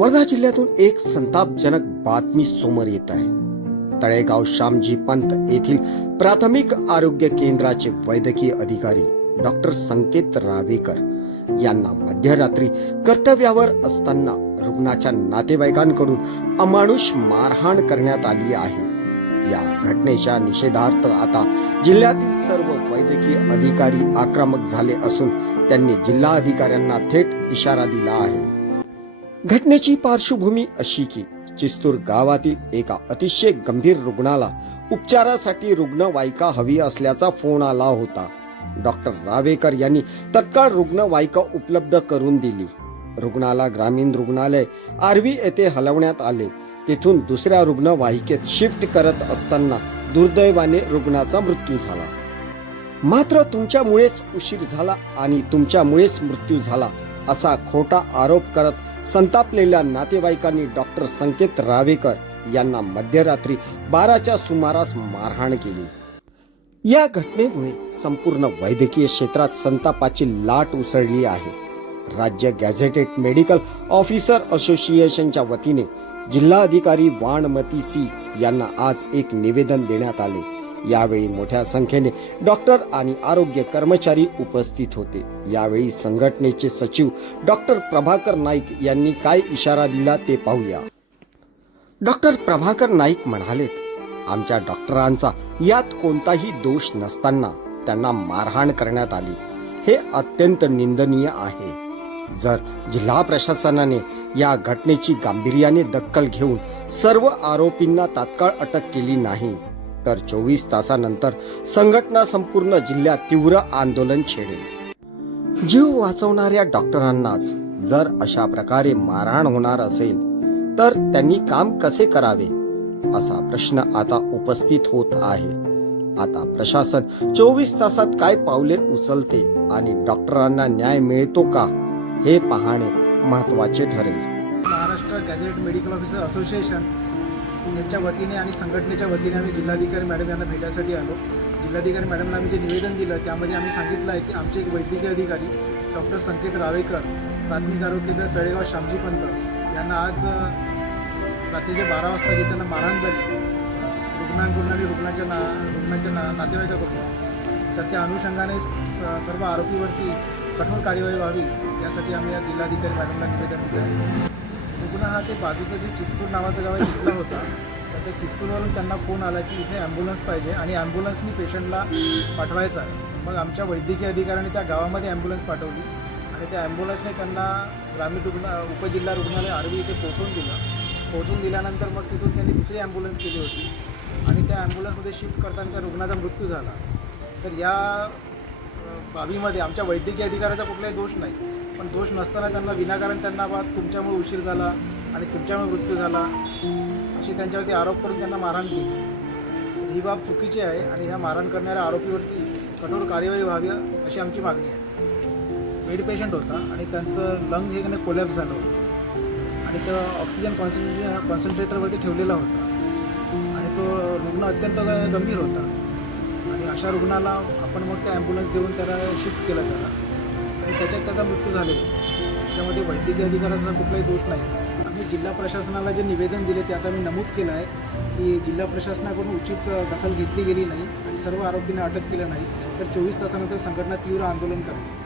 वर्धा जिल्ह्यातून एक संतापजनक बातमी समोर येत आहे। तळेगाव श्यामजी पंत येथील प्राथमिक आरोग्य केंद्राचे वैद्यकीय अधिकारी डॉक्टर संकेत रावेकर यांना मध्यरात्री कर्तव्यावर असताना रुग्णाच्या नातेवाईकांकडून अमानुष मारहाण करण्यात आली आहे। या घटनेच्या निषेधार्थ आता जिल्ह्यातील सर्व वैद्यकीय अधिकारी आक्रमक झाले असून त्यांनी जिल्हाधिकाऱ्यांना थेट इशारा दिला आहे। घटनेची पार्श्वभूमी अशी की चिस्तूर गावातील एका अतिशय गंभीर रुग्णाला उपचारासाठी रुग्णवाहिका हवी असल्याचा फोन आला होता। डॉक्टर रावेकर यांनी तत्काळ रुग्णवाहिका उपलब्ध करून दिली। रुग्णाला ग्रामीण रुग्णालय आर्वी येथे हलवण्यात आले। तेथून दुसऱ्या रुग्णवाहिकेत शिफ्ट करत असताना दुर्दैवाने रुग्णाचा मृत्यू झाला। मात्र तुमच्यामुळेच उशीर झाला आणि तुमच्यामुळेच मृत्यू झाला असा खोटा आरोप करत संतापलेल्या नातेवाईकांनी डॉक्टर संकेत रावेकर यांना मध्यरात्री 12च्या सुमारास मारहाण केली। या घटनेमुळे संपूर्ण वैद्यकीय क्षेत्रात संतापाची लाट उसळली आहे। राज्य गॅझेटेड मेडिकल ऑफिसर असोसिएशनच्या वतीने जिल्हाधिकारी वाणमती सी यांना आज एक निवेदन देण्यात आले। यावेळी मोठ्या संख्येने डॉक्टर आणि आरोग्य कर्मचारी उपस्थित होते। यावेळी संघटनेचे सचिव डॉक्टर प्रभाकर नाईक यांनी काय इशारा दिला ते पाहूया। डॉक्टर प्रभाकर नाईक म्हणालेत, आमच्या डॉक्टरांचा यात कोणताही दोष नसताना त्यांना मारहाण करण्यात आली, हे अत्यंत निंदनीय आहे। जर जिल्हा प्रशासनाने या घटनेची गांभीर्याने दखल घेऊन सर्व आरोपींना तात्काळ अटक केली नाही तर 24 तासानंतर संघटना संपूर्ण जिल्ह्यात तीव्र आंदोलन छेडेल। जीव वाचवणाऱ्या डॉक्टरांनाच जर अशा प्रकारे मारहाण होणार असेल तर त्यांनी काम कसे करावे असा प्रश्न आता उपस्थित होत आहे। आता प्रशासन 24 तासात काय पावले उचलते आणि डॉक्टरांना न्याय मिळतो का हे पाहणे महत्त्वाचे ठरेल। Maharashtra gadget medical officer association यांच्या वतीने आणि संघटनेच्या वतीने आम्ही जिल्हाधिकारी मॅडम यांना भेटायसाठी आलो। जिल्हाधिकारी मॅडमला आम्ही जे निवेदन दिलं त्यामध्ये आम्ही सांगितलं आहे की आमचे एक वैद्यकीय अधिकारी डॉक्टर संकेत रावेकर प्राथमिक आरोग्य केंद्र तळेगाव श्यामजी पंत यांना आज रात्रीच्या 12 वाजता जी त्यांना मारहाण झाली रुग्णांकडून आणि रुग्णाच्या नातेवाईकाकडून, तर त्या अनुषंगाने सर्व आरोपीवरती कठोर कार्यवाही व्हावी यासाठी आम्ही या जिल्हाधिकारी मॅडमला निवेदन दिलं आहे। रुग्ण हा ते बाजूचं जे चिस्तूर नावाचं गाव तिथला होता, तर त्या चिस्तूरवरून त्यांना फोन आला की इथे ॲम्ब्युलन्स पाहिजे आणि ॲम्ब्युलन्सनी पेशंटला पाठवायचा आहे। मग आमच्या वैद्यकीय अधिकाऱ्यांनी त्या गावामध्ये ॲम्ब्युलन्स पाठवली आणि त्या ॲम्ब्युलन्सने त्यांना ग्रामीण उपजिल्हा रुग्णालय आर्वी इथे पोहोचून दिल्यानंतर मग तिथून त्यांनी दुसरी ॲम्ब्युलन्स केली होती आणि त्या ॲम्ब्युलन्समध्ये शिफ्ट करताना त्या रुग्णाचा मृत्यू झाला। तर या बाबीमध्ये आमच्या वैद्यकीय अधिकाऱ्याचा कुठलाही दोष नाही, पण दोष नसताना त्यांना विनाकारण त्यांना तुमच्यामुळे उशीर झाला आणि तुमच्यामुळे मृत्यू झाला अशी त्यांच्यावरती आरोप करून त्यांना मारहाण केली। ही बाब चुकीची आहे आणि ह्या मारहाण करणाऱ्या आरोपीवरती कठोर कार्यवाही व्हावी अशी आमची मागणी आहे। बेड पेशंट होता आणि त्यांचं लंग हे कोलॅप्स झालं होतं आणि तो ऑक्सिजन कॉन्सन्ट्रेटरवरती ठेवलेला होता आणि तो रुग्ण अत्यंत गंभीर होता आणि अशा रुग्णाला आपण मग त्या ॲम्ब्युलन्स देऊन त्याला शिफ्ट केलं त्याला आणि त्याच्यात त्याचा मृत्यू झालेला आहे। त्याच्यामध्ये वैद्यकीय अधिकाऱ्याचा कुठलाही दोष नाही। आम्ही जिल्हा प्रशासनाला जे निवेदन दिले ते आता मी नमूद केलं आहे की जिल्हा प्रशासनाकडून उचित दखल घेतली गेली नाही आणि सर्व आरोपींना अटक केलं नाही तर 24 तासानंतर संघटना तीव्र आंदोलन करेल।